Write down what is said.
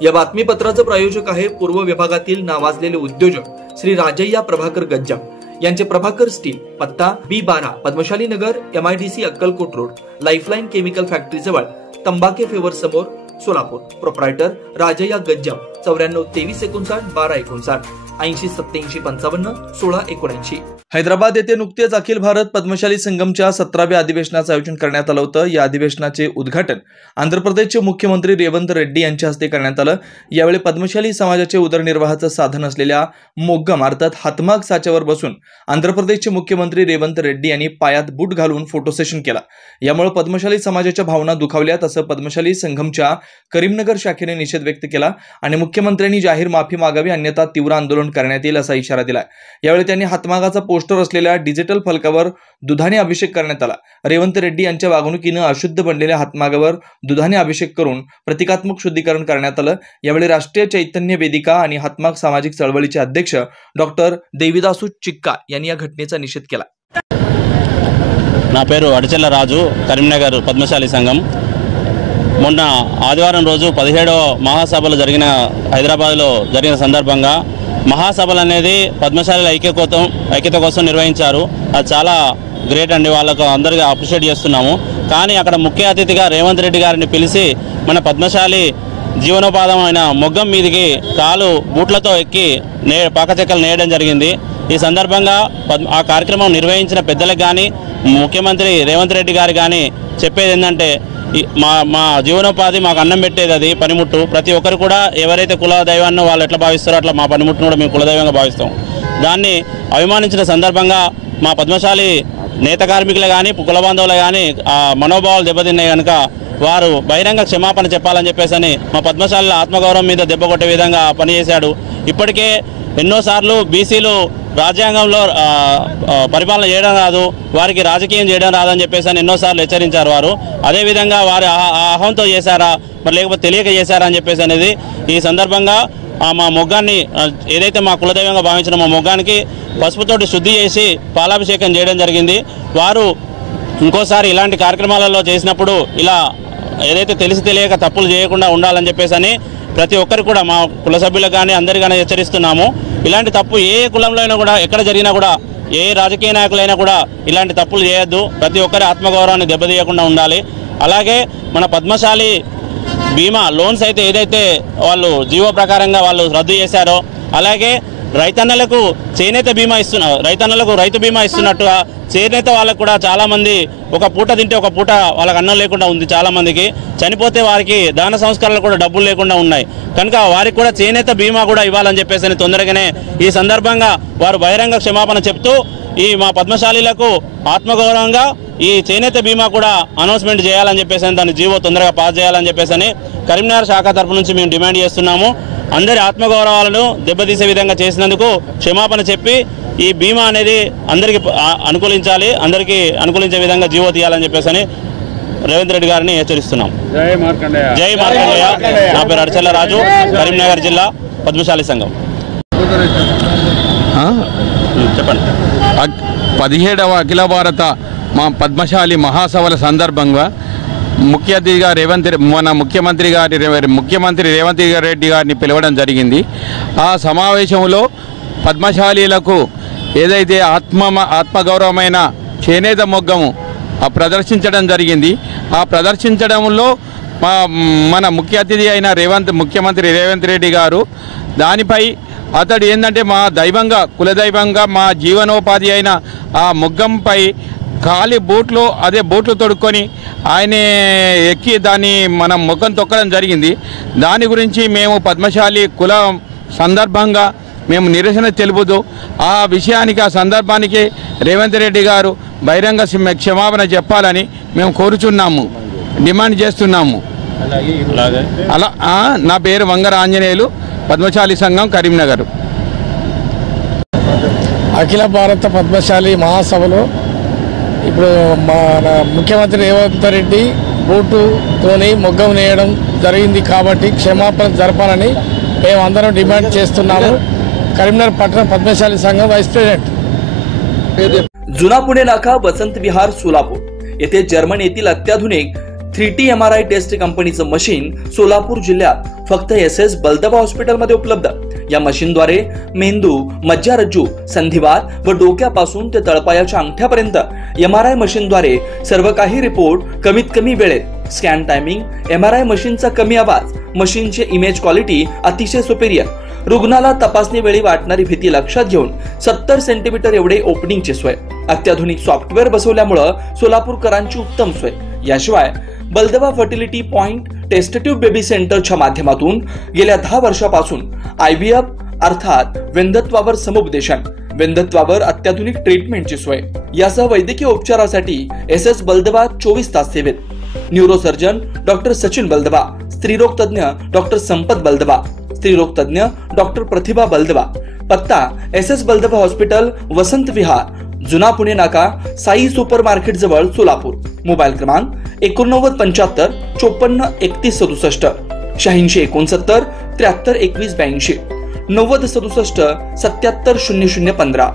या बातमीपत्राचे प्रायोजक आहे पूर्व विभागातील नावाजलेले उद्योजक श्री राजय्या प्रभाकर गज्जम यांचे प्रभाकर स्टील, पत्ता B12 पद्मशाली नगर, MIDC Akkalkot road, lifeline chemical factory जवळ, तंबाके फेवर समोर, सोलापूर. प्रोप्रायटर राजय्या गज्जम 94 23 59 12 59 80 87 55 16 79. हैदराबाद येथे नुकतेच अखिल भारत पद्मशाली संगमच्या 17व्या अधिवेशनाचे आयोजन करण्यात आलं होतं. या अधिवेशनाचे उद्घाटन आंध्र प्रदेशचे मुख्यमंत्री रेवंत रेड्डी यांच्या हस्ते करण्यात आलं. यावेळी पद्मशाली समाजाचे उदरनिर्वाहाचं साधन असलेल्या मोग्गम अर्थात हातमाग साच्यावर बसून आंध्र प्रदेशचे मुख्यमंत्री रेवंत रेड्डी यांनी पायात बूट घालून फोटो सेशन केला. यामुळे पद्मशाली समाजाच्या भावना दुखावल्यात असं पद्मशाली संगमच्या करीमनगर शाखेने निषेध व्यक्त केला आणि मुख्यमंत्र्यांनी जाहीर माफी मागावी अन्यथा तीव्र आंदोलन करण्यात येईल असा इशारा दिला. यावेळी त्यांनी हातमागाचा पोस्टर असलेल्या डिजिटल फलकावर दुधाने अभिषेक करण्यात आला. रेवंत रेड्डी यांच्या वागणुकीने अशुद्ध बनलेल्या हातमागावर दुधाने अभिषेक करून प्रतिकात्मक शुद्धीकरण करण्यात आलं. यावेळी राष्ट्रीय चैतन्य वेदिका आणि हातमाग सामाजिक चळवळीचे अध्यक्ष डॉक्टर देविदासु चिक्का यांनी या घटनेचा निषेध केला. నా పేరు అడిచెల్ల రాజు, కరీంనగర్ పద్మశాలి సంఘం. మొన్న ఆదివారం రోజు 17వ మహాసభలు జరిగిన హైదరాబాద్లో జరిగిన సందర్భంగా మహాసభలు అనేది పద్మశాలి ఐక్యత కోసం నిర్వహించారు. అది చాలా గ్రేట్ అండి, వాళ్ళకు అందరికీ అప్రిషియేట్ చేస్తున్నాము. కానీ అక్కడ ముఖ్య అతిథిగా రేవంత్ రెడ్డి గారిని పిలిచి మన పద్మశాలి జీవనోపాధమైన మొగ్గం మీదికి కాలు బూట్లతో ఎక్కి పాకచెక్కలు నేయడం జరిగింది. ఈ సందర్భంగా ఆ కార్యక్రమం నిర్వహించిన పెద్దలకు కానీ ముఖ్యమంత్రి రేవంత్ రెడ్డి గారు కానీ చెప్పేది ఏంటంటే మా జీవనోపాధి మాకు అన్నం పెట్టేది అది పనిముట్టు. ప్రతి ఒక్కరు కూడా ఎవరైతే కుల దైవాన్ని వాళ్ళు ఎట్లా భావిస్తారో అట్లా మా పనిముట్టును కూడా మేము కులదైవంగా భావిస్తాం. దాన్ని అభిమానించిన సందర్భంగా మా పద్మశాలి నేత కార్మికులు కానీ కుల బాంధవులు కానీ ఆ మనోభావాలు దెబ్బతిన్నాయి కనుక వారు బహిరంగ క్షమాపణ చెప్పాలని చెప్పేసి మా పద్మశాలి ఆత్మగౌరవం మీద దెబ్బ కొట్టే విధంగా పనిచేశాడు. ఇప్పటికే ఎన్నోసార్లు బీసీలు రాజ్యాంగంలో పరిపాలన చేయడం రాదు, వారికి రాజకీయం చేయడం రాదని చెప్పేసి ఎన్నోసార్లు హెచ్చరించారు వారు. అదేవిధంగా వారి అహంతో చేశారా మరి లేకపోతే తెలియక చేశారా అని చెప్పేసి అనేది ఈ సందర్భంగా మా మొగ్గాన్ని ఏదైతే మా కులదైవంగా భావించిన మా మొగ్గానికి పసుపుతోటి శుద్ధి చేసి పాలాభిషేకం చేయడం జరిగింది. వారు ఇంకోసారి ఇలాంటి కార్యక్రమాలలో చేసినప్పుడు ఇలా ఏదైతే తెలిసి తెలియక తప్పులు చేయకుండా ఉండాలని చెప్పేసి ప్రతి ఒక్కరు కూడా మా కుల సభ్యులకు కానీ అందరికీ కానీ హెచ్చరిస్తున్నాము. ఇలాంటి తప్పు ఏ కులంలో అయినా కూడా ఎక్కడ జరిగినా కూడా ఏ రాజకీయ నాయకులైనా కూడా ఇలాంటి తప్పులు చేయొద్దు. ప్రతి ఒక్కరి ఆత్మగౌరవాన్ని దెబ్బతీయకుండా ఉండాలి. అలాగే మన పద్మశాలి బీమా లోన్స్ అయితే ఏదైతే వాళ్ళు జీవో ప్రకారంగా వాళ్ళు రద్దు చేశారో అలాగే రైతన్నలకు చేనేత బీమా రైతన్నలకు రైతు బీమా ఇస్తున్నట్టుగా చేనేత వాళ్ళకు కూడా చాలామంది ఒక పూట తింటే ఒక పూట వాళ్ళకి అన్నం లేకుండా ఉంది. చాలామందికి చనిపోతే వారికి దాన సంస్కారాలు కూడా డబ్బులు లేకుండా ఉన్నాయి కనుక వారికి కూడా చేనేత బీమా కూడా ఇవ్వాలని చెప్పేసి తొందరగానే ఈ సందర్భంగా వారు బహిరంగ క్షమాపణ చెప్తూ ఈ మా పద్మశాలీలకు ఆత్మగౌరవంగా ఈ చేనేత బీమా కూడా అనౌన్స్మెంట్ చేయాలని చెప్పేసి దాన్ని జీవో తొందరగా పాస్ చేయాలని చెప్పేసి కరీంనగర్ శాఖ తరఫు నుంచి మేము డిమాండ్ చేస్తున్నాము. అందరి ఆత్మగౌరవాలను దెబ్బతీసే విధంగా చేసినందుకు క్షమాపణ చెప్పి ఈ బీమా అనేది అందరికీ అనుకూలించాలి, అందరికీ అనుకూలించే విధంగా జీవో తీయాలని చెప్పేసి రేవంత్ రెడ్డి గారిని హెచ్చరిస్తున్నాం. జై మార్కండేయ. నా పేరు అడిచెల్ల రాజు, కరీంనగర్ జిల్లా పద్మశాలి సంఘం. చెప్పండి. 17వ అఖిల భారత మా పద్మశాలి మహాసభల సందర్భంగా ముఖ్య అతిథిగా మన ముఖ్యమంత్రి రేవంత్ రెడ్డి గారిని పిలవడం జరిగింది. ఆ సమావేశంలో పద్మశాలీలకు ఏదైతే ఆత్మగౌరవమైన చేనేత మొగ్గము ప్రదర్శించడం జరిగింది. ఆ ప్రదర్శించడంలో మన ముఖ్య అతిథి అయిన ముఖ్యమంత్రి రేవంత్ రెడ్డి గారు దానిపై అతడు ఏంటంటే మా దైవంగా కులదైవంగా మా జీవనోపాధి అయిన ఆ మొగ్గంపై ఖాళీ బూట్లు తొడుక్కొని ఆయన ఎక్కి దాన్ని మనం మొగ్గం తొక్కడం జరిగింది. దాని గురించి మేము పద్మశాలి కుల సందర్భంగా మేము నిరసన తెలుపుతూ ఆ విషయానికి ఆ సందర్భానికి రేవంత్ రెడ్డి గారు బహిరంగ క్షమాపణ చెప్పాలని మేము కోరుచున్నాము, డిమాండ్ చేస్తున్నాము. అలా నా పేరు వంగర ఆంజనేయులు, పద్మశాలి సంఘం కరీంనగర్. అఖిల భారత పద్మశాలి మహాసభలో ఇప్పుడు మన ముఖ్యమంత్రి రేవంత్ రెడ్డి బూటుతోని మొగ్గం నేయడం జరిగింది కాబట్టి క్షమాపణ జరపాలని మేమందరం డిమాండ్ చేస్తున్నాము. करीमनगर पटना पद्मशाली संघ वाइस प्रेसिडेंट. जुना पुणे नाका वसंत विहार सोलापूर येथे जर्मन येथील अत्याधुनिक 3T MRI टेस्ट कंपनीचं मशीन सोलापूर जिल्ह्यात फक्त SS बलदबा हॉस्पिटलमध्ये उपलब्ध। या मशीनद्वारे मेंदू, मज्जारज्जू, संधिवात व डोक्यापासून ते तळपायाच्या अंगठ्यापर्यंत MRI मशीनद्वारे सर्व काही रिपोर्ट कमीत कमी वेळेत, स्कॅन टायमिंग, MRI मशीनचा कमी आवाज, मशीनचे इमेज क्वालिटी अतिशय सुपेरियर, रुग्णाला तपासणी वेळी वाटणारी भीती लक्षात घेऊन 70 सेंटीमीटर एवढे ओपनिंगची सोय, अत्याधुनिक सॉफ्टवेअर बसवल्यामुळे सोलापूरकरांची उत्तम सोय। याशिवाय बलदबा fertility point test tube baby सेंटरच्या माध्यमातून गेल्या 10 वर्षापासून IVF अर्थात वेंधत्वावर समुपदेशन, वेंधत्वावर अत्याधुनिक ट्रीटमेंटची सोय, यासह वैद्यकीय उपचारासाठी SS बलदबा 24 तास सेवेत। न्यूरोसर्जन डॉक्टर सचिन बलदबा, स्त्रीरोग तज्ञ डॉक्टर संपत बलदबा, स्त्रीरोग तज्ञ डॉक्टर प्रतिभा बलदबा। पत्ता SS बलदबा हॉस्पिटल, वसंत विहार, जुना पुणे नाका, साई सुपर मार्केट जवळ, सोलापूर। मोबाईल क्रमांक 8975 54 31 67, 8669 73 21 82, 90 67 77 00 15।